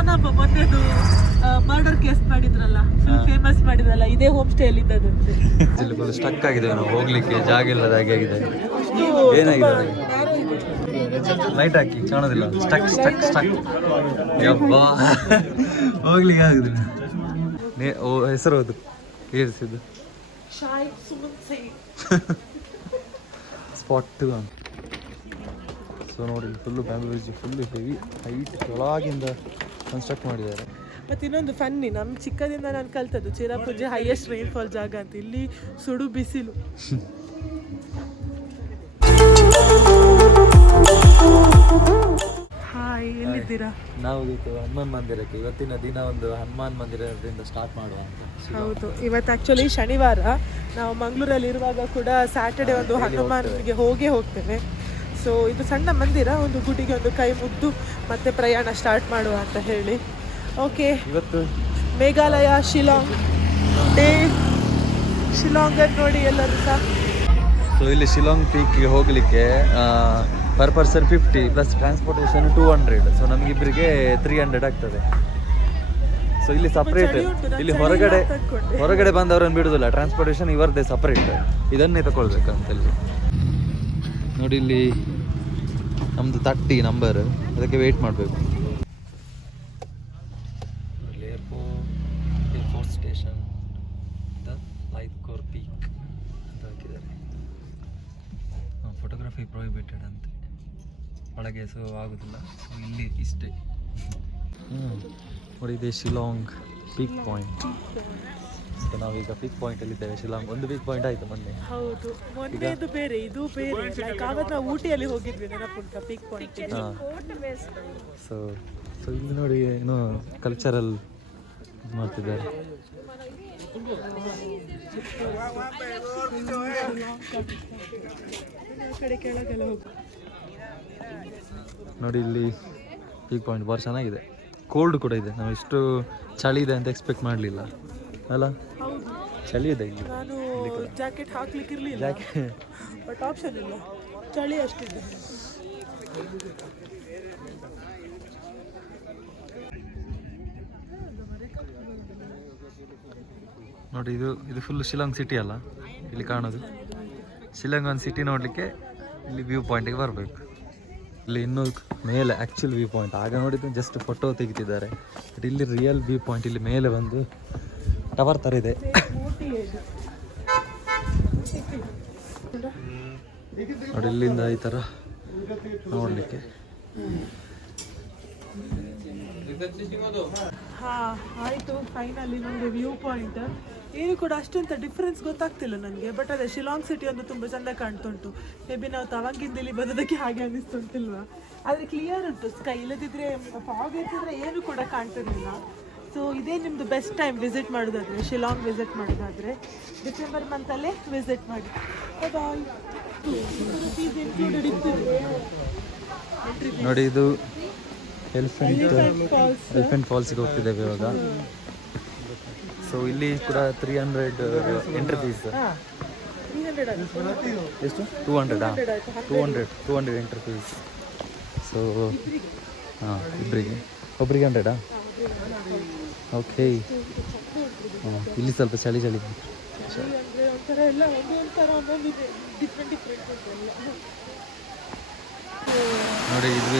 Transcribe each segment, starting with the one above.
Sonam ಮೊನ್ನೆದು murder case ಮಾಡಿದ್ರಲ್ಲ, full famous ಮಾಡಿದ್ರಲ್ಲ, ಇದೇ ಹೋಮ್ ಸ್ಟೇ ಅಲ್ಲಿ ಇದ್ದದಂತೆ. ಫುಲ್ ಸ್ಟಕ್ ಆಗಿದೆ, ನಾವು ಹೋಗ್ಲಿಕ್ಕೆ ಜಾಗ ಇಲ್ಲದ ಹಾಗೆ ಆಗಿದೆ. ಏನಾಗಿದೆ? ಲೈಟ್ ಹಾಕಿ ಕಾಣೋದಿಲ್ಲ. Stuck stuck stuck. ಯಬ್ಬಾ, ಹೋಗ್ಲಿಕ್ಕೆ ಆಗುದಿಲ್ಲ. ಹೆಸರು ಅದು ಹೇಳಿಸಿದ್ದು ಸ್ಪಾಟ್. ಸೊ ನೋಡಿ, full bamboo bridge full heavy height ಕೆಳಗಿಂದ ಕನ್ಸ್ಟ್ರಕ್ಟ್ ಮಾಡಿದ್ದಾರೆ. ಮತ್ತು ಇನ್ನೊಂದು ಫನ್ನಿ, ನಮ್ಮ ಚಿಕ್ಕದಿಂದ ನಾನು ಕಲ್ತದ್ದು ಚಿರಾಪುಂಜಿ ಹೈಯೆಸ್ಟ್ ರೈನ್ಫಾಲ್ ಜಾಗ ಅಂತ. ಇಲ್ಲಿ ಸುಡು ಬಿಸಿಲು. ಹಾಯ್, ಎಲ್ಲಿದ್ದೀರಾ? ನಾವು ಹನುಮಾನ್ ಮಂದಿರಕ್ಕೆ ಇವತ್ತಿನ ದಿನ ಒಂದು ಹನುಮಾನ್ ಮಂದಿರದಿಂದ ಸ್ಟಾರ್ಟ್ ಮಾಡುವ ಅಂತ. ಹೌದು, ಇವತ್ತು ಆ್ಯಕ್ಚುಲಿ ಶನಿವಾರ. ನಾವು ಮಂಗಳೂರಲ್ಲಿ ಇರುವಾಗ ಕೂಡ ಸ್ಯಾಟರ್ಡೆ ಒಂದು ಹನುಮಾನ್ಗೆ ಹೋಗ್ತೇವೆ. ಸೊ ಇದು ಸಣ್ಣ ಮಂದಿರ, ಒಂದು ಗುಡಿಗೆ ಒಂದು ಕೈ ಮುದ್ದು ಮತ್ತೆ ಪ್ರಯಾಣ ಸ್ಟಾರ್ಟ್ ಮಾಡುವ ಅಂತ ಹೇಳಿ. ಓಕೆ, ಇವತ್ತು ಮೇಘಾಲಯ ಶಿಲಾಂಗ್ ಡೇ. ಶಿಲಾಂಗನ್ನು ನೋಡಿ ಎಲ್ಲರೂ ಸಹ. ಸೊ ಇಲ್ಲಿ ಶಿಲಾಂಗ್ ಪೀಕ್ಗೆ ಹೋಗಲಿಕ್ಕೆ per person 50 plus transportation 200. So ನಮಗಿಬ್ಬರಿಗೆ 300 ಆಗ್ತದೆ. ಸೊ ಇಲ್ಲಿ ಸಪ್ರೇಟ್, ಇಲ್ಲಿ ಹೊರಗಡೆ ಬಂದವರನ್ನು ಬಿಡುದಿಲ್ಲ, ಟ್ರಾನ್ಸ್ಪೋರ್ಟೇಷನ್ ಇವರದೇ ಸಪ್ರೇಟ್. ಇದನ್ನೇ ತಗೊಳ್ಬೇಕಂತಲ್ಲಿ ನೋಡಿ. ಇಲ್ಲಿ ನಮ್ಮದು 30 ನಂಬರ್, ಅದಕ್ಕೆ ವೆಯ್ಟ್ ಮಾಡಬೇಕು. ಏರ್ಪೋರ್ಟ್ ಸ್ಟೇಷನ್, ಲೈತ್ಕೋರ್ ಪೀಕ್ ಅಂತ ಹಾಕಿದ್ದಾರೆ. ಫೋಟೋಗ್ರಫಿ ಪ್ರೊಹಿಬಿಟೆಡ್ ಅಂತ ಒಳಗೆ, ಸೊ ಆಗೋದಿಲ್ಲ. ಸೊ ಇಲ್ಲಿ ಇಷ್ಟೇ. ನೋಡಿ, ಇದೆ ಶಿಲಾಂಗ್ ಪೀಕ್ ಪಾಯಿಂಟ್. ಸೊ ನಾವೀಗ ಪೀಕ್ ಪಾಯಿಂಟಲ್ಲಿ ಇದ್ದೇವೆ. ಶಿಲಾಂಗ್ ಒಂದು ಪೀಕ್ ಪಾಯಿಂಟ್ ಆಯಿತು ಮೊನ್ನೆ. ಹೌದು, ಮೊನ್ನೆದು ಬೇರೆ, ಇದು ಬೇರೆ. ಲೈಕ್ ಆವತ್ತು ನಾವು ಊಟಿಯಲ್ಲಿ ಹೋಗಿದ್ವಿ, ನೆನಪುಂಟ ಪೀಕ್ ಪಾಯಿಂಟ್. ಸೊ ಇಲ್ಲಿ ನೋಡಿ, ಏನು ಕಲ್ಚರಲ್ ಮಾಡ್ತಿದ್ದಾರೆ. ನೋಡಿ ಇಲ್ಲಿ ಪೀಕ್ ಪಾಯಿಂಟ್ ಭಾಳ ಚೆನ್ನಾಗಿದೆ. ಕೋಲ್ಡ್ ಕೂಡ ಇದೆ. ನಾವು ಇಷ್ಟು ಚಳಿ ಇದೆ ಅಂತ ಎಕ್ಸ್ಪೆಕ್ಟ್ ಮಾಡಲಿಲ್ಲ ಅಲ್ಲ. ಚಳಿ ಇದೆ ಇಲ್ಲಿ. ನಾನು ಜಾಕೆಟ್ ಹಾಕ್ಲಿಕ್ಕೆ ಇರಲಿಲ್ಲ, ಬಟ್ ಆಪ್ಷನ್ ಇಲ್ಲ, ಚಳಿ ಅಷ್ಟಿದೆ. ನೋಡಿ, ಇದು ಫುಲ್ ಶಿಲಾಂಗ್ ಸಿಟಿ ಅಲ್ಲ, ಇಲ್ಲಿ ಕಾಣೋದು. ಶಿಲಾಂಗ್ ಒಂದು ಸಿಟಿ ನೋಡಲಿಕ್ಕೆ ಇಲ್ಲಿ ವ್ಯೂ ಪಾಯಿಂಟಿಗೆ ಬರಬೇಕು. ಇಲ್ಲಿ ಇನ್ನೂ ಮೇಲೆ ಆ್ಯಕ್ಚುಲ್ ವ್ಯೂ ಪಾಯಿಂಟ್. ಆಗ ನೋಡಿದ್ದು ಜಸ್ಟ್ ಫೋಟೋ ತೆಗಿತಿದ್ದಾರೆ, ಬಟ್ ಇಲ್ಲಿ ರಿಯಲ್ ವ್ಯೂ ಪಾಯಿಂಟ್. ಇಲ್ಲಿ ಮೇಲೆ ಒಂದು ಟವರ್ ಥರ ಇದೆ. ನೋಡಿ, ಇಲ್ಲಿಂದ ಈ ಥರ ನೋಡಲಿಕ್ಕೆ. ಹಾಂ, ಆಯಿತು, ಫೈನಲಿ ನಮಗೆ ವ್ಯೂ ಪಾಯಿಂಟ್. ಏನು ಕೂಡ ಅಷ್ಟಂತ ಡಿಫ್ರೆನ್ಸ್ ಗೊತ್ತಾಗ್ತಿಲ್ಲ ನನಗೆ, ಬಟ್ ಅದೇ ಶಿಲಾಂಗ್ ಸಿಟಿ ಒಂದು ತುಂಬ ಚೆಂದ ಕಾಣ್ತುಂಟು. ಮೇ ಬಿ ನಾವು ತವಂಗಿಂದ ಇಲ್ಲಿ ಬಂದದಕ್ಕೆ ಹಾಗೆ ಅನ್ನಿಸ್ತುಂಟಿಲ್ವಾ. ಆದರೆ ಕ್ಲಿಯರ್ ಉಂಟು ಸ್ಕೈ, ಇಲ್ಲದಿದ್ದರೆ ಫಾಗ್ ಇರ್ತಿದ್ರೆ ಏನು ಕೂಡ ಕಾಣ್ತಿರ್ಲಿಲ್ಲ. ಸೊ ಇದೇ ನಿಮ್ಮದು ಬೆಸ್ಟ್ ಟೈಮ್ ವಿಸಿಟ್ ಮಾಡೋದಾದರೆ, ಶಿಲಾಂಗ್ ವಿಸಿಟ್ ಮಾಡೋದಾದರೆ ಡಿಸೆಂಬರ್ ಮಂತಲ್ಲೇ ವಿಸಿಟ್ ಮಾಡಿ. ಬಾಯ್. ನೋಡಿ, ಇದು ಎಲಿಫೆಂಟ್ ಫಾಲ್ಸ್ಗೆ ಹೋಗ್ತಿದ್ದೇವೆ ಇವಾಗ. ಸೊ ಇಲ್ಲಿ ಕೂಡ 300 ಎಂಟ್ರಿ ಫೀಸ್. ಎಷ್ಟು? 200 ಎಂಟ್ರಿ ಫೀಸ್. ಸೊ ಹಾಂ, ಒಬ್ಬರಿಗೆ 100. ಓಕೆ. ಇಲ್ಲಿ ಸ್ವಲ್ಪ ಚಳಿ ನೋಡಿ. ಇದು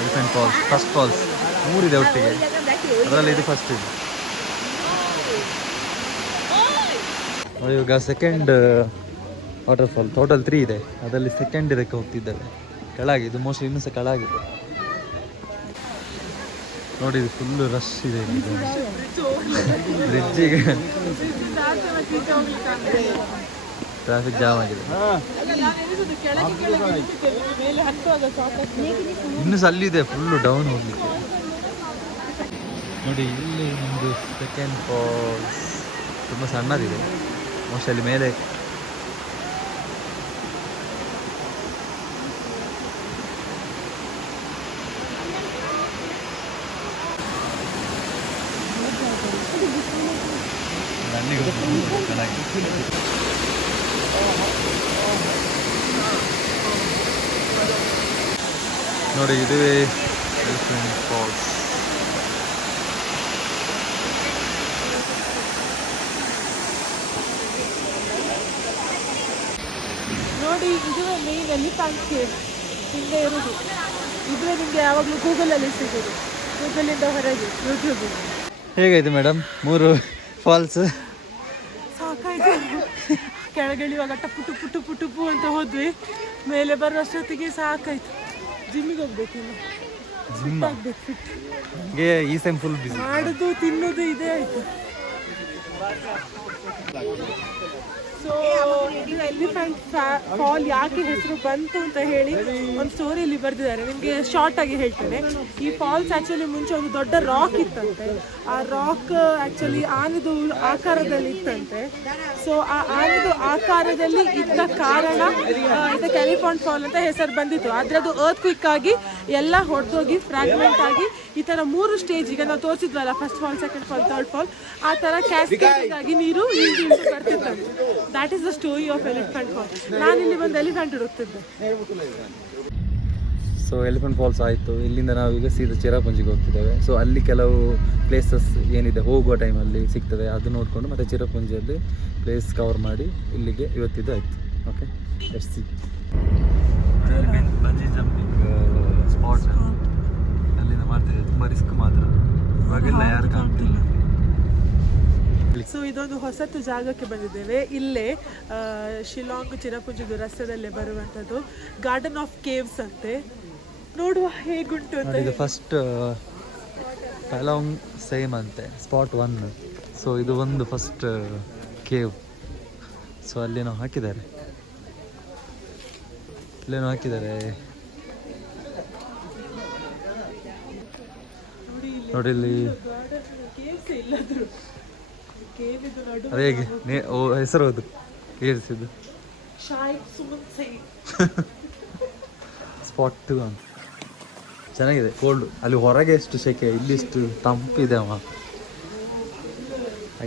ಎಲಿಫೆಂಟ್ ಫಾಲ್ಸ್, ಫಸ್ಟ್ ಫಾಲ್ಸ್. 3 ಇದೆ ಒಟ್ಟಿಗೆ, ಅದರಲ್ಲಿ ಇದು ಫಸ್ಟ್ ಇದೆ. ಇವಾಗ ಸೆಕೆಂಡ್ ವಾಟರ್ಫಾಲ್. ಟೋಟಲ್ 3 ಇದೆ, ಅದರಲ್ಲಿ ಸೆಕೆಂಡ್ ಇದಕ್ಕೆ ಹೋಗ್ತಿದ್ದೇವೆ. ಕೆಳಗೆ ಇದು ಮೋಸ್ಟ್ಲಿ ಇನ್ನೂ ಸಹ ಕೆಳಗಿದೆ. ನೋಡಿ, ಇದು ಫುಲ್ಲು ರಶ್ ಇದೆ ಬ್ರಿಡ್ಜಿಗೆ. ಟ್ರಾಫಿಕ್ ಜಾಮ್ ಆಗಿದೆ. ಇನ್ನೂ ಸಹ ಅಲ್ಲಿದೆ ಫುಲ್ಲು ಡೌನ್ ಹೋಗ್ಲಿಕ್ಕೆ. ನೋಡಿ, ಇಲ್ಲಿ ನಮ್ಮದು ಸೆಕೆಂಡ್ ಫಾಲ್ಸ್ ತುಂಬ ಸಣ್ಣದಿದೆ, ಮೋಸ್ಟ್ಲಿ ಅಲ್ಲಿ ಮೇಲೆ. ನೋಡಿ, ಇದುವೇ ಎಲಿಫೆಂಟ್ ಫಾಲ್ಸ್. ನೋಡಿ ಇದು ಮೇನ್ ಎಲಿಫೆಂಟ್ ಕೇವ್ ಹಿಂದೆ ಇರೋದು. ಇದ್ರೆ ನಿಮಗೆ ಯಾವಾಗಲೂ ಗೂಗಲಲ್ಲಿ ಸಿಗೋದು, ಗೂಗಲಿಂದ ಹೊರಗೆ ಯೂಟ್ಯೂಬ್. ಹೇಗಾಯ್ತು ಮೇಡಮ್ 3 ಫಾಲ್ಸ್? ಸಾಕಾಯ್ತು. ಕೆಳಗಿಳಿಯುವಾಗ ಟಪ್ಪು ಟುಪ್ಪು ಟುಪ್ಪು ಟುಪ್ಪು ಅಂತ ಹೋದ್ವಿ, ಮೇಲೆ ಬರೋಷ್ಟೊತ್ತಿಗೆ ಸಾಕಾಯ್ತು. ಜಿಮ್ಮಿಗೆ ಹೋಗ್ಬೇಕಿಲ್ಲ, ಜಿಮ್ ಆಗ್ಬೇಕು ಫಿಟ್. ಈ ಟೈಮ್ ಫುಲ್ ಬಿಸಿ, ಮಾಡೋದು ತಿನ್ನೋದು ಇದೇ ಆಯ್ತು. ಸೊ ಇದು ಎಲಿಫೆಂಟ್ ಫಾಲ್ ಯಾಕೆ ಹೆಸರು ಬಂತು ಅಂತ ಹೇಳಿ ಒಂದು ಸ್ಟೋರಿಯಲ್ಲಿ ಬರೆದಿದ್ದಾರೆ. ನಿಮಗೆ ಶಾರ್ಟ್ ಆಗಿ ಹೇಳ್ತೇನೆ. ಈ ಫಾಲ್ಸ್ ಆ್ಯಕ್ಚುಲಿ ಮುಂಚೆ ಒಂದು ದೊಡ್ಡ ರಾಕ್ ಇತ್ತಂತೆ. ಆ ರಾಕ್ ಆ್ಯಕ್ಚುಲಿ ಆನೆದು ಆಕಾರದಲ್ಲಿ ಇತ್ತಂತೆ. ಸೊ ಆ ಆನೆದು ಆಕಾರದಲ್ಲಿ ಇದ್ದ ಕಾರಣ ಇದಕ್ಕೆ ಎಲಿಫೆಂಟ್ ಫಾಲ್ ಅಂತ ಹೆಸರು ಬಂದಿತ್ತು. ಆದರೆ ಅದು ಅರ್ತ್ ಕ್ವಿಕ್ ಆಗಿ ಎಲ್ಲ ಹೊಡೆದೋಗಿ ಫ್ರಾಗ್ಮೆಂಟ್ ಆಗಿ ಈ ಥರ 3 ಸ್ಟೇಜ್, ಈಗ ನಾವು ತೋರಿಸಿದ್ವಲ್ಲ, first fall, second fall, third fall, ಆ ಥರ ಕ್ಯಾಸ್ಕೇಡಿಂಗ್ ಆಗಿ ನೀರು ಇಳಿದು ಬರ್ತಿತ್ತಂತೆ. That is the story of elephant fall. ನಾನಿಲ್ಲಿ ಬಂದು ಎಲಿಫೆಂಟ್ ಹುಡುಕ್ತಿದ್ದೆ. ಸೊ ಎಲಿಫೆಂಟ್ ಫಾಲ್ಸ್ ಆಯಿತು. ಇಲ್ಲಿಂದ ನಾವೀಗ ಸೀದಾ ಚಿರಾಪುಂಜಿಗೆ ಹೋಗ್ತಿದ್ದೇವೆ. ಸೊ ಅಲ್ಲಿ ಕೆಲವು ಪ್ಲೇಸಸ್ ಏನಿದೆ ಹೋಗುವ ಟೈಮಲ್ಲಿ ಸಿಗ್ತದೆ, ಅದು ನೋಡಿಕೊಂಡು ಮತ್ತು ಚಿರಾಪುಂಜಿಯಲ್ಲಿ ಪ್ಲೇಸ್ ಕವರ್ ಮಾಡಿ ಇಲ್ಲಿಗೆ ಇವತ್ತಿದ್ದು ಆಯಿತು. Okay, let's see. Bungee jumping spot ಅಲ್ಲಿಂದ ಮಾಡ್ತಿದ್ದೆ. ತುಂಬ ರಿಸ್ಕ್ ಮಾತ್ರ, ಇವಾಗೆಲ್ಲ ಯಾರು ಕಾಣ್ತಿಲ್ಲ. ಸೊ ಇದೊಂದು ಹೊಸತು ಜಾಗಕ್ಕೆ ಬಂದಿದ್ದೇವೆ. ಇಲ್ಲೇ ಶಿಲಾಂಗ್ ಚಿರಾಪುಂಜಿದು ರಸ್ತೆದಲ್ಲೇ ಬರುವಂಥದ್ದು ಗಾರ್ಡನ್ ಆಫ್ ಕೇವ್ಸ್ ಅಂತೆ. ನೋಡುವ ಹೇಗುಂಟು ಅಂತ. ಇದು ಫಸ್ಟ್ ಪಲಾಂಗ್ ಸೇಮ್ ಅಂತೆ, ಸ್ಪಾಟ್ 1. ಸೊ ಇದು ಒಂದು ಫಸ್ಟ್ ಕೇವ್. ಸೊ ಅಲ್ಲೇನೋ ಹಾಕಿದ್ದಾರೆ, ನೋಡಿ ಇಲ್ಲಿ. ಅದೇ ಹೆಸರು ಅದು ಕೇಳಿಸಿದ್ದು ಸ್ಪಾಟ್ 2 ಅಂತ. ಚೆನ್ನಾಗಿದೆ, ಕೋಲ್ಡ್. ಅಲ್ಲಿ ಹೊರಗೆ ಎಷ್ಟು ಸೆಕೆ, ಇಲ್ಲಿ ಎಷ್ಟು ತಂಪಿದೆ.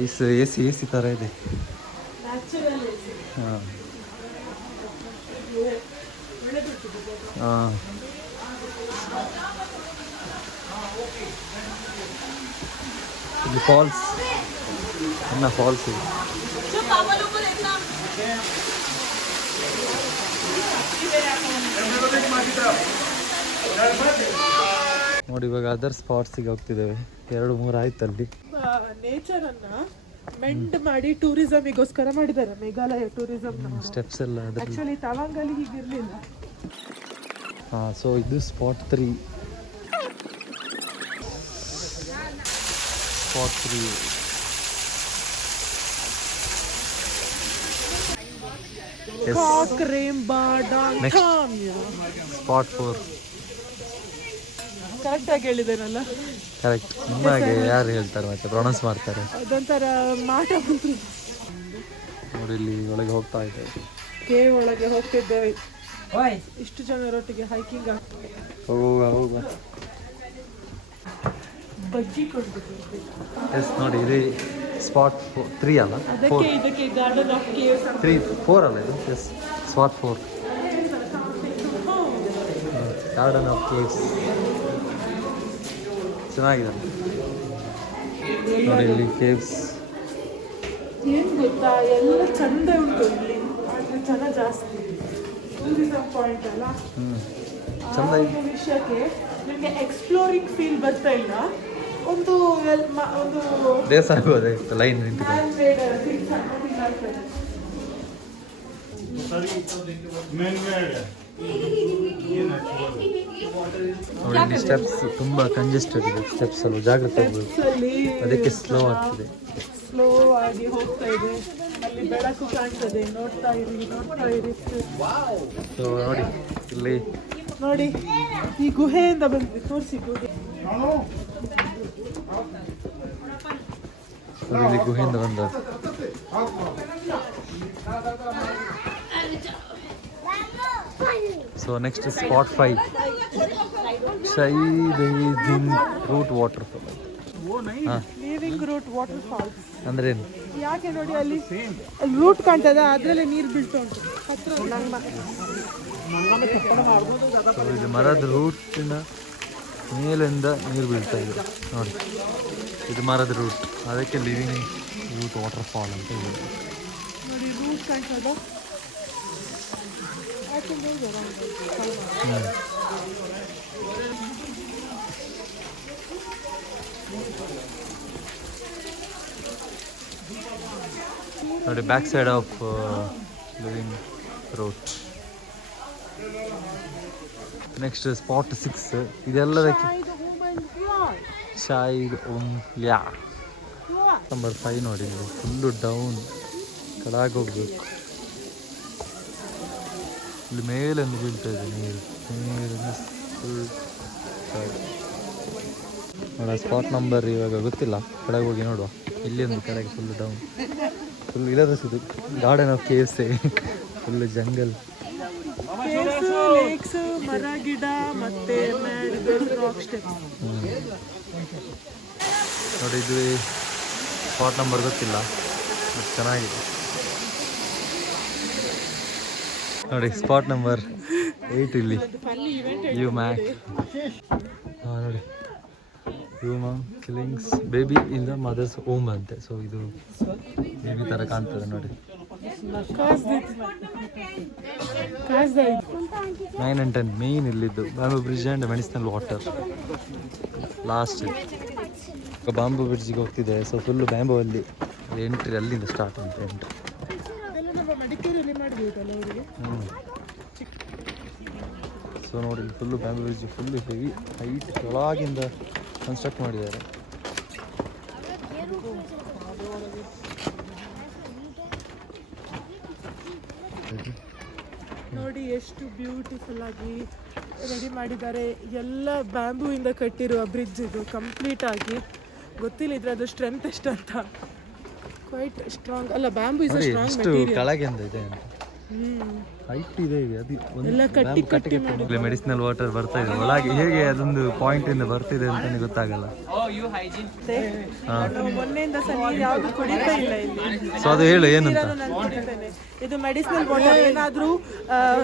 ಐಸ್ ಎ ಸಿ ಥರ ಇದೆ. ಹಾಂ ಹಾಂ. ಇಲ್ಲಿ ಫಾಲ್ಸ್, ಫಾಲ್ಸ್ ಇದೆ. ನೋಡಿ ಇವಾಗ ಅದರ್ ಸ್ಪಾಟ್ಸಿಗೆ ಹೋಗ್ತಿದ್ದೇವೆ. 2-3 ಆಯ್ತು ಅಲ್ಲಿ. ನೇಚರ್ ಅನ್ನ ಮೆಂಟ್ ಮಾಡಿ ಟೂರಿಸಮಿಗೋಸ್ಕರ ಮಾಡಿದ್ದಾರೆ ಮೇಘಾಲಯ ಟೂರಿಸಂ. ಸ್ಟೆಪ್ಸ್ ಎಲ್ಲ ಆಕ್ಚುಲಿ ತವಾಂಗಲ್ಲಿ ಹೀಗಿರ್ಲಿಲ್ಲ. ಹಾಂ, ಸೊ ಇದು ಸ್ಪಾಟ್ 3. ಸ್ಪಾಟ್ 4 ಕರೆಕ್ಟ್ ಆಗಿ ಹೇಳಿದ್ದೇನಲ್ಲ? ಕರೆಕ್ಟ್. ನಿಮಗೆ ಯಾರು ಹೇಳ್ತಾರೆ ಮತ್ತೆ ಪ್ರೊನೌನ್ಸ್ ಮಾಡ್ತಾರೆ? ಅದೊಂಥರ ಮಾಟ ಬಂತು. ನೋಡಿ ಇಲ್ಲಿ ಒಳಗೆ ಹೋಗ್ತಾ ಇದ್ದೇವೆ, ಕೇವ್ ಒಳಗೆ ಹೋಗ್ತಿದ್ದೇವೆ. ಇಷ್ಟು ಜನರೊಟ್ಟಿಗೆ ಹೈಕಿಂಗ್ ಆಗ್ತದೆ. ಹೋಗುವ ಬಜ್ಜಿ ಕೊಡ್ಬೇಕು. ಎಸ್, ನೋಡಿ ಇದು ಸ್ಪಾಟ್ 3 ಅಲ್ಲ? ಅದಕ್ಕೆ ಇದಕ್ಕೆ ಗಾರ್ಡನ್ ಆಫ್ ಕೇವ್ಸ್ 4 ಅಲ್ಲ ಇದು? Yes, spot 4 garden of caves. ಚೆನ್ನಾಗಿದೆ ನೋಡಿ ಇಲ್ಲಿ ಕೇವ್ಸ್. ಏನು ಗೊತ್ತಾ, ಎಲ್ಲ ಚಂದ ಉಂಟು ಇಲ್ಲಿ, ಆದರೆ ಜನ ಜಾಸ್ತಿ. ಟೂರಿಸಂ ಪಾಯಿಂಟ್ ಅಲ್ಲ, ಚಂದ. ವಿಷಯಕ್ಕೆ ನಿಮಗೆ ಎಕ್ಸ್ಪ್ಲೋರಿಂಗ್ ಫೀಲ್ ಬರ್ತಾ ಇಲ್ಲ. ಒಂದು ದೇಶ ಆಗೋದೆ ಲೈನ್ ನಿಂತು. ನೋಡಿ ಸ್ಟೆಪ್ಸ್ ತುಂಬ ಕಂಜೆಸ್ಟೆಡ್ ಇದೆ. ಸ್ಟೆಪ್ಸ್ ಅಲ್ಲ, ಜಾಗ್ರತೆ ಆಗಬೇಕು, ಅದಕ್ಕೆ ಸ್ಲೋ ಆಗ್ತದೆ. ಸ್ಲೋ ಆಗಿ ಹೋಗ್ತಾ ಇದೆ. ಅಲ್ಲಿ ಬೆಳಕು ಕಾಣ್ತದೆ, ನೋಡ್ತಾ ಇರಿ. ಸೊ ನೋಡಿ ಇಲ್ಲಿ ನೋಡಿ, ಈ ಗುಹೆಯಿಂದ ಬಂದ್ವಿ. ತೋರಿಸಿ ಗುಹೆ. ಇಲ್ಲಿ ಗುಹೆಯಿಂದ ಬಂದ. ಸೊ ನೆಕ್ಸ್ಟ್ ಸ್ಪಾಟ್ 5 ಶೈದೇಜಿಂಗ್ root waterfall. Living root waterfall ಅಂದ್ರೆ ಏನು? ಯಾಕೆ ನೋಡಿ, ಅಲ್ಲಿ ರೂಟ್ ಕಾಣ್ತದ, ಅದರಲ್ಲೇ ನೀರು ಬೀಳ್ತಾ ಉಂಟು. ಇದು ಮರದ ರೂಟಿನ ಮೇಲಿಂದ ನೀರು ಬೀಳ್ತಾ ಇದೆ ನೋಡಿ. ಇದು ಮರದ ರೂಟ್, ಅದಕ್ಕೆ ಲಿವಿಂಗ್ ರೂಟ್ ವಾಟರ್ಫಾಲ್ ಅಂತ ಇದೆ ನೋಡಿ. ರೂಟ್ ಕಾಣ್ತದ, ನೋಡಿ back side of living road. Next spot 6 ಇದೆಲ್ಲದಕ್ಕೆ ಶಾಯಿದ್ ಯಾ ನಂಬರ್ 5 ನೋಡಿ ಇಲ್ಲಿ ಫುಲ್ಲು ಡೌನ್ ಕೆಳಗೆ ಹೋಗ್ಬೇಕು. ಇಲ್ಲಿ ಮೇಲೊಂದು ಬೀಳ್ತಾ ಇದೆ ನೀರು ನೀರಿನ ಫುಲ್ ನೋಡ. ಸ್ಪಾಟ್ ನಂಬರ್ ಇವಾಗ ಗೊತ್ತಿಲ್ಲ, ಕೆಳಗೆ ಹೋಗಿ ನೋಡುವ. ಇಲ್ಲಿ ಒಂದು ಕೆಳಗೆ ಫುಲ್ ಡೌನ್ ಫುಲ್ ಇಲ್ಲದಿಸಿದು garden of caves full jungle. Lakes, ಮರ ಗಿಡ ಮತ್ತೆ ರಾಕ್ ಸ್ಟೆಪ್ಸ್. ನೋಡಿ ಇದು ಸ್ಪಾಟ್ ನಂಬರ್ ಗೊತ್ತಿಲ್ಲ, ಬಟ್ ಚೆನ್ನಾಗಿದೆ ನೋಡಿ. ಸ್ಪಾಟ್ ನಂಬರ್ 8 ಇಲ್ಲಿ ಯು ಮ್ಯಾಕ್. ಹಾಂ ನೋಡಿ, human killings baby in the mother's home ಅಂತೆ. ಸೊ ಇದು ಬೇಬಿ ಥರ ಕಾಣ್ತದೆ ನೋಡಿ. 9 and 10 ಮೇನ್ ಇಲ್ಲಿದ್ದು bamboo bridge and medicinal water. Last bamboo ಬ್ರಿಡ್ಜಿಗೆ ಹೋಗ್ತಿದೆ. ಸೊ ಫುಲ್ಲು ಬ್ಯಾಂಬೂ ಅಲ್ಲಿ ಎಂಟ್ರಿ ಅಲ್ಲಿಂದ ಸ್ಟಾರ್ಟ್ ಅಂತ ಎಂಟ್ರಿ. ಸೊ ನೋಡಿ full bamboo bridge full heavy height ಕೆಳಗಿಂದ ಕನ್ಸ್ಟ್ರಕ್ಟ್ ಮಾಡಿದ್ದಾರೆ. ನೋಡಿ ಎಷ್ಟು ಬ್ಯೂಟಿಫುಲ್ ಆಗಿ ರೆಡಿ ಮಾಡಿದ್ದಾರೆ. ಎಲ್ಲ ಬ್ಯಾಂಬೂ ಇಂದ ಕಟ್ಟಿರುವ ಬ್ರಿಡ್ಜ್ ಇದು ಕಂಪ್ಲೀಟ್ ಆಗಿ. ಗೊತ್ತಿಲ್ಲ ಇದ್ರೆ ಅದು ಸ್ಟ್ರೆಂತ್ ಎಷ್ಟು ಅಂತ. ಕ್ವೈಟ್ ಸ್ಟ್ರಾಂಗ್ ಅಲ್ಲ, ಬ್ಯಾಂಬೂ ಇಸ್ ಸ್ಟ್ರಾಂಗ್ ಮೆಟೀರಿಯಲ್. ಕೆಳಗಿಂದ ಇದೆ ಹೈಟ್ ಇದೆ. ಅದು ಎಲ್ಲ ಕಟ್ಟಿ ಮಾಡಿ ಮೆಡಿಸಿನಲ್ ವಾಟರ್ ಬರ್ತಾ ಇದೆ ಒಳಗೆ. ಹೇಗೆ ಅದೊಂದು ಪಾಯಿಂಟ್ ಇಂದ ಬರ್ತಿದೆ ಅಂತಾನೆ ಗೊತ್ತಾಗಲ್ಲ. ಮೊನ್ನೆಯಿಂದ ಸಹ ನೀರು ಯಾವುದು ಕುಡಿತಾ ಇಲ್ಲ ಇಲ್ಲಿ. ಸೊ ಅದು ಹೇಳು ಏನಂತ. ಇದು ಮೆಡಿಸಿನಲ್ ವಾಟರ್. ಏನಾದ್ರೂ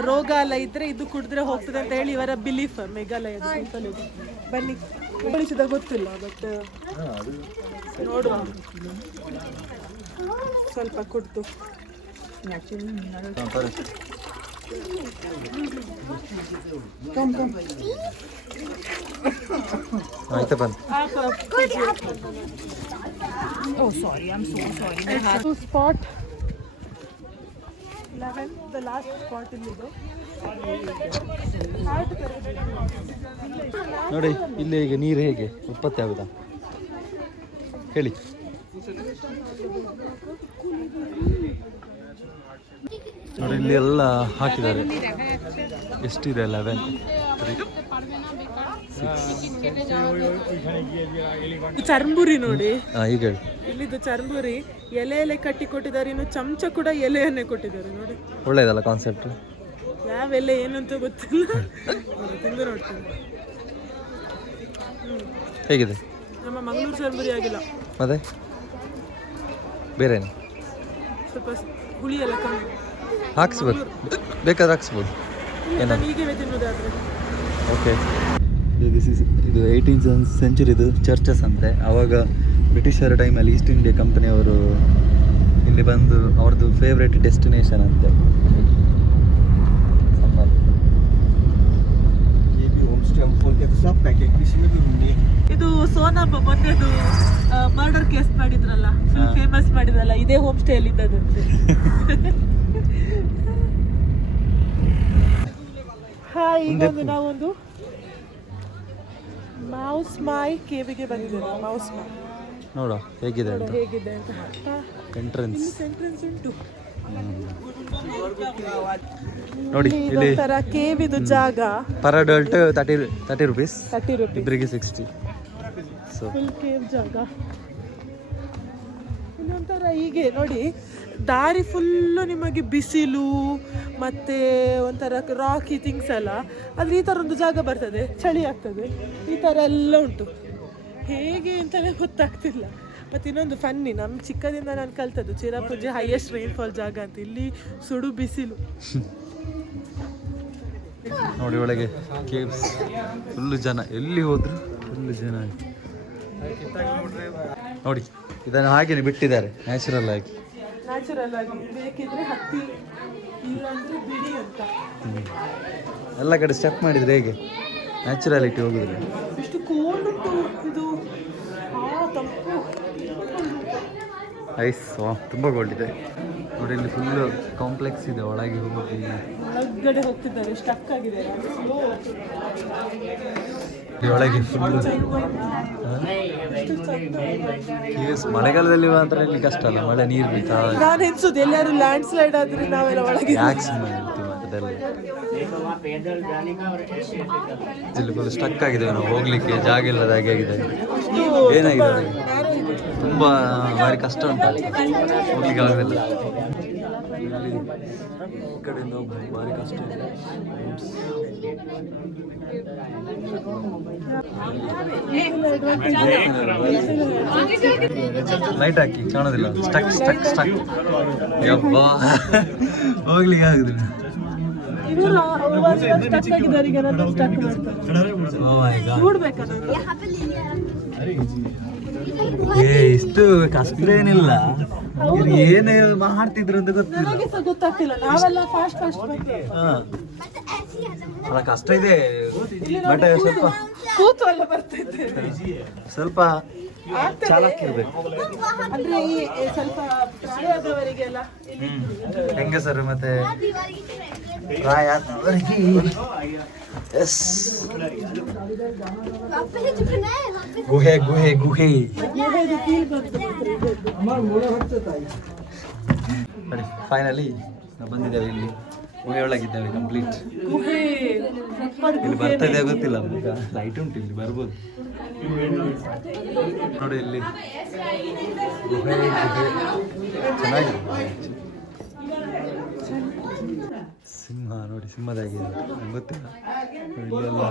ರೋಗ ಎಲ್ಲ ಇದ್ರೆ ಇದು ಕುಡಿದ್ರೆ ಹೋಗ್ತದೆ ಅಂತ ಹೇಳಿ ಇವರ ಬಿಲೀಫ್. ಮೇಘಾಲಯದ ಬನ್ನಿ ಕಳಿಸಿದ ಗೊತ್ತಿಲ್ಲ, ಬಟ್ ನೋಡುವ ಸ್ವಲ್ಪ ಕುಡ್ದು. ಆಯ್ತಾ ಬಂದು ಸ್ಪಾಟ್ 11, the last spot ಇಲ್ಲಿದು. ನೋಡಿ ಇಲ್ಲಿ ಈಗ ನೀರು ಹೇಗೆ ಉತ್ಪತ್ತಿ ಆಗುದಾ ಹೇಳಿ. ನೋಡಿ ಇಲ್ಲಿ ಎಲ್ಲ ಹಾಕಿದ್ದಾರೆ. ಎಷ್ಟಿದೆ? 11, 3, 6. ಚರ್ಮುರಿ ನೋಡಿ. ಈಗ ಹೇಳಿ. ಇಲ್ಲಿದ್ದು ಚರ್ಮುರಿ ಎಲೆ ಕಟ್ಟಿ ಕೊಟ್ಟಿದ್ದಾರೆ. ಇನ್ನು ಚಮಚ ಕೂಡ ಎಲೆಯನ್ನೇ ಕೊಟ್ಟಿದ್ದಾರೆ ನೋಡಿ. ಒಳ್ಳೇದಲ್ಲ ಕಾನ್ಸೆಪ್ಟ್. ಯಾವ ಎಲೆ ಏನು ಅಂತ ಗೊತ್ತಿಲ್ಲ, ತಿಂದು ನೋಡ್ತೀನಿ. ಹೇಗಿದೆ? ನಮ್ಮ ಮಂಗಳೂರು ಚರ್ಮುರಿ ಆಗಿಲ್ಲ, ಮತ್ತೆ ಬೇರೆನೆ ಸ್ವಲ್ಪ ಹುಳಿ ಎಲ್ಲ ಕಮ್ಮಿ. ಹಾಕ್ಸ್ಬೋದು, ಬೇಕಾದ್ರೆ ಹಾಕ್ಸ್ಬೋದು. ಹೀಗೆ ತಿನ್ನೋದಾದ್ರೆ ಓಕೆ. ಇದು 18th ಸೆಂಚುರಿದು ಚರ್ಚಸ್ ಅಂತೆ. ಆವಾಗ ಬ್ರಿಟಿಷರ ಟೈಮಲ್ಲಿ ಈಸ್ಟ್ ಇಂಡಿಯಾ ಕಂಪನಿಯವರು ಇಲ್ಲಿ ಬಂದು ಅವ್ರದ್ದು ಫೇವ್ರೆಟ್ ಡೆಸ್ಟಿನೇಷನ್ ಅಂತೆ. ಇದು ಸೋನಮ್ ಮೊನ್ನೆದು ಮರ್ಡರ್ ಕೇಸ್ ಮಾಡಿದ್ರಲ್ಲ, ಫುಲ್ ಫೇಮಸ್ ಮಾಡಿದ್ರಲ್ಲ, ಇದೇ ಹೋಮ್ ಸ್ಟೇ ಅಲ್ಲಿ ಇದ್ದದಂತೆ. ಈಗ ನಾವೊಂದು ಮೌಸ್ ಮಾಯ್ ಕೇವಿಗೆ ಬಂದಿದ್ದೇವೆ. ಮೌಸ್ ಮಾಯ್ ನೋಡ ಹೇಗಿದೆ ಅಂತ. ಹೇಗಿದೆ ಅಂತ ಎಂಟ್ರೆನ್ಸ್ ಉಂಟು ನೋಡಿ. ಇಲ್ಲಿ ಒಂಥರ ಕೇವ್ ಇದು ಜಾಗ. ಪರ್ ಅಡಲ್ಟ್ 30 rupees, 30 rupees, ಇಬ್ಬರಿಗೆ 60. ಸೊ ಫುಲ್ ಕೇವ್ ಜಾಗ. ಇನ್ನೊಂಥರ ಹೀಗೆ ನೋಡಿ, ದಾರಿ ಫುಲ್ಲು ನಿಮಗೆ ಬಿಸಿಲು ಮತ್ತೆ ಒಂಥರ ರಾಕಿ ಥಿಂಗ್ಸ್ ಎಲ್ಲ. ಆದರೆ ಈ ಥರ ಒಂದು ಜಾಗ ಬರ್ತದೆ, ಚಳಿ ಆಗ್ತದೆ, ಈ ಥರ ಎಲ್ಲ ಉಂಟು. ಹೇಗೆ ಅಂತಲೇ ಗೊತ್ತಾಗ್ತಿಲ್ಲ. ಮತ್ತು ಇನ್ನೊಂದು ಫನ್ನಿ, ನಮ್ಮ ಚಿಕ್ಕದಿಂದ ನಾನು ಕಲ್ತದ್ದು ಚಿರಾಪುಂಜಿ ಹೈಯೆಸ್ಟ್ ರೈನ್ಫಾಲ್ ಜಾಗ ಅಂತ. ಇಲ್ಲಿ ಸುಡು ಬಿಸಿಲು ನೋಡಿ. ಒಳಗೆ ಕೇವ್ಸ್, ಫುಲ್ಲು ಜನ, ಎಲ್ಲಿ ಹೋದ್ರು ಫುಲ್ಲು ಜನ ನೋಡಿ. ಇದನ್ನು ಹಾಗೇನೆ ಬಿಟ್ಟಿದ್ದಾರೆ ನ್ಯಾಚುರಲ್ ಆಗಿ. ನ್ಯಾಚುರಲ್ ಆಗಿ ಬೇಕಿದ್ರೆ ಹತ್ತಿ ಇಲ್ಲಾಂದ್ರೆ ಬಿಡಿ ಅಂತ. ಎಲ್ಲ ಕಡೆ ಸ್ಟೆಪ್ ಮಾಡಿದ್ರೆ ಹೇಗೆ ನ್ಯಾಚುರಾಲಿಟಿ ಹೋಗಿದ್ರೆ. ಎಷ್ಟು ಕೋಲ್ಡ್ ಉಂಟು ಇದು. ತಂಪು. ಐಸ್ ತುಂಬ ಕೋಲ್ಡ್ ಇದೆ ನೋಡಿ. ಇಲ್ಲಿ ಫುಲ್ ಕಾಂಪ್ಲೆಕ್ಸ್ ಇದೆ, ಒಳಗೆ ಹೋಗಿ ಒಳಗಡೆ ಹೋಗ್ತಿದ್ದಾರೆ, ಸ್ಟಕ್ ಆಗಿದೆ. ಒಳಗೆ ಫುಲ್ ಮಳೆಗಾಲದಲ್ಲಿ ಮಾತ್ರ ಇಲ್ಲಿ ಕಷ್ಟ ಅಲ್ಲ, ಮಳೆ ನೀರು ಬೀಳ್ತಾ. ನಾನು ಎನ್ಸುದು ಎಲ್ಲರೂ ಲ್ಯಾಂಡ್ ಸ್ಲೈಡ್ ಆದ್ರೆ ನಾವೆಲ್ಲ ಒಳಗೆ ಯಾಕೆ ಸುಮ್ಮನೆ ಅದೆಲ್ಲ. ಇಲ್ಲಿ ಫುಲ್ ಸ್ಟಕ್ ಆಗಿದೆ, ನಾವು ಹೋಗ್ಲಿಕ್ಕೆ ಜಾಗ ಇಲ್ಲದ ಹಾಗೆ ಆಗಿದೆ. ಏನಾಗಿದೆ ತುಂಬ ಭಾರಿ ಕಷ್ಟ ಉಂಟು, ಹೋಗ್ಲಿಕ್ಕೆ ಆಗೋದಿಲ್ಲ. ಈ ಕಡೆಯಿಂದ ಹೋಗ್ಬೋದು, ಭಾರಿ ಕಷ್ಟ ಇದೆ. ಲೈಟ್ ಹಾಕಿ ಕಾಣೋದಿಲ್ಲ, ಸ್ಟಕ್ ಸ್ಟಕ್ ಸ್ಟಕ್. ಯಬ್ಬ ಹೋಗ್ಲಿಕ್ಕೆ ಆಗುದಿಲ್ಲ. ಇಷ್ಟು ಕಷ್ಟ ಏನಿಲ್ಲ, ಏನೇ ಮಾಡ್ತಿದ್ರು ಅಂತ ಗೊತ್ತಿಲ್ಲ. ಗೊತ್ತಾಗ್ತಿಲ್ಲ, ನಾವೆಲ್ಲ ಫಾಸ್ಟ್ ಫಾಸ್ಟ್. ಅಲ್ಲ ಕಷ್ಟ ಇದೆ, ಬಟ್ ಸ್ವಲ್ಪ ಕೂತು ಎಲ್ಲ ಬರ್ತೈತೆ. ಸ್ವಲ್ಪ ಚಾಲಾಕ್ ಇರ್ಬೇಕು. ಅಂದ್ರೆ ಈ ಸ್ವಲ್ಪ ಪ್ರಾಯದವರಿಗೆಲ್ಲ ಹೆಂಗಸರು ಮತ್ತೆ ಪ್ರಾಯದವರಿಗೆ ಎಸ್. ಗುಹೆ ಗುಹೆ ಗುಹೆ ಫೈನಲಿ ನಾವು ಬಂದಿದ್ದೇವೆ. ಇಲ್ಲಿ ಗುಹೆ ಒಳಗಿದ್ದೇವೆ ಕಂಪ್ಲೀಟ್. ಇಲ್ಲಿ ಬರ್ತದೆ ಗೊತ್ತಿಲ್ಲ, ಲೈಟ್ ಉಂಟು, ಇಲ್ಲಿ ಬರ್ಬೋದು ನೋಡಿ. ಇಲ್ಲಿ ಗುಹೆ ಗುಹೆ ಚೆನ್ನಾಗಿದೆ. ಸಿಂಹ ನೋಡಿ, ಸಿಂಹದಾಗಿದೆ ನಂಗೆ ಗೊತ್ತಿಲ್ಲ. ಇಲ್ಲೆಲ್ಲ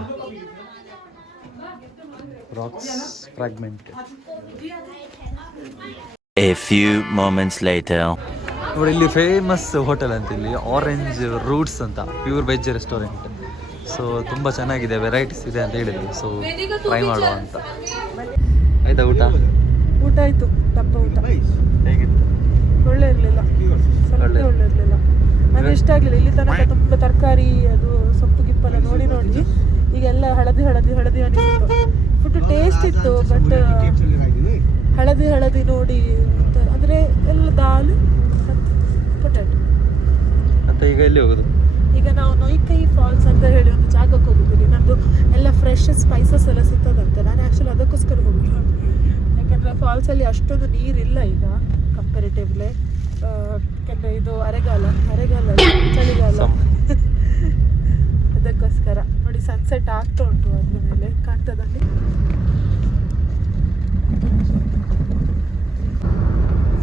rocks fragment. A few moments later. ನೋಡಿ ಇಲ್ಲಿ ಫೇಮಸ್ ಹೋಟೆಲ್ ಅಂತ, ಇಲ್ಲಿ ಆರೆಂಜ್ ರೂಟ್ಸ್ ಅಂತ, ಪ್ಯೂರ್ ವೆಜ್ ರೆಸ್ಟೋರೆಂಟ್. ಸೊ ತುಂಬ ಚೆನ್ನಾಗಿದೆ, ವೆರೈಟೀಸ್ ಇದೆ ಅಂತ ಹೇಳಿದ್ರು. ಸೊ ಟ್ರೈ ಮಾಡುವ ಅಂತ. ಆಯ್ತಾ ಊಟ? ಊಟ ಆಯ್ತು, ಡಬ್ಬ ಊಟ. ಹೇಗಿತ್ತು? ಒಳ್ಳೆ ಇರಲಿಲ್ಲ, ಒಳ್ಳೆ ಇರಲಿಲ್ಲ. ನನಗೆ ಇಷ್ಟ ಆಗಲಿಲ್ಲ. ಇಲ್ಲಿ ತನಕ ತುಂಬ ತರಕಾರಿ ಅದು ಸೊಪ್ಪು ಗಿಪ್ಪೆಲ್ಲ ನೋಡಿ ನೋಡಿ ಈಗೆಲ್ಲ ಹಳದಿ ಹಳದಿ ಹಳದಿ ಅನಿಸಿತ್ತು. ಫುಡ್ ಟೇಸ್ಟ್ ಇತ್ತು, ಬಟ್ ಹಳದಿ ಹಳದಿ ನೋಡಿ ಅಂದರೆ ಎಲ್ಲ ದಾಲ್ ಪೊಟ್ಯಾಟೊ. ಮತ್ತೆ ಈಗ ಎಲ್ಲಿ ಹೋಗೋದು? ಈಗ ನಾವು ನೊಯ್ಕೈ ಫಾಲ್ಸ್ ಅಂತ ಹೇಳಿ ಒಂದು ಜಾಗಕ್ಕೆ ಹೋಗಿದ್ದೀವಿ. ನಂದು ಎಲ್ಲ ಫ್ರೆಶ್ ಸ್ಪೈಸಸ್ ಎಲ್ಲ ಸಿಗ್ತದಂತೆ. ನಾನು ಆ್ಯಕ್ಚುಲಿ ಅದಕ್ಕೋಸ್ಕರ ಹೋಗಿಲ್ಲ, ಯಾಕಂದರೆ ಫಾಲ್ಸಲ್ಲಿ ಅಷ್ಟೊಂದು ನೀರಿಲ್ಲ ಈಗ ಕಂಪೇರಿಟಿವ್ಲಿ. ಯಾಕಂದರೆ ಇದು ಅರೆಗಾಲ ಚಳಿಗಾಲ, ಅದಕ್ಕೋಸ್ಕರ. ನೋಡಿ ಸನ್ಸೆಟ್ ಆಗ್ತಾ ಉಂಟು, ಅದ್ರ ಮೇಲೆ ಕಾಣ್ತದಲ್ಲಿ.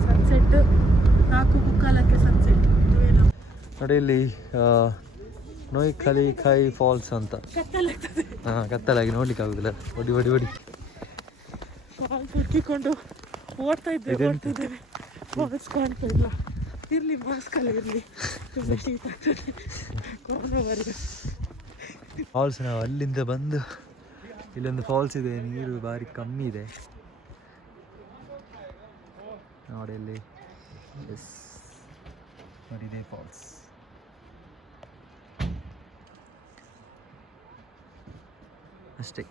Sunset 4:45 sunset. ನೋಡಿ ಇಲ್ಲಿ ನೊಯ್ಕೈ ಫಾಲ್ಸ್ ಅಂತ. ಕತ್ತಲಾಗಿ ನೋಡ್ಲಿಕ್ಕೆ ಆಗುದಿಲ್ಲ. ಒಡಿ ಒಡಿ ಒಡಿ ಫಾಲ್ಸ್ ಹುಡ್ಕಿಕೊಂಡು ಓಡ್ತಾ ಇದ್ದೇವೆ. ಫಾಲ್ಸ್ ಕಾಣ್ತಾ ಇಲ್ಲ. ಇರಲಿ, ಮಾಸ್ಕಲ್ಲಿ ಇರಲಿ, ತುಂಬ ಶೀತ ಆಗ್ತದೆ ಕೊರೋನಾ ವೈರಸ್. ಫಾಲ್ಸ್ ನಾವು ಅಲ್ಲಿಂದ ಬಂದು ಇಲ್ಲೊಂದು ಫಾಲ್ಸ್ ಇದೆ, ನೀರು ಭಾರಿ ಕಮ್ಮಿ ಇದೆ ನೋಡಿ ಇಲ್ಲಿ. ಎಸ್ ನೋಡಿದೆ ಫಾಲ್ಸ್. ಅಷ್ಟೇ.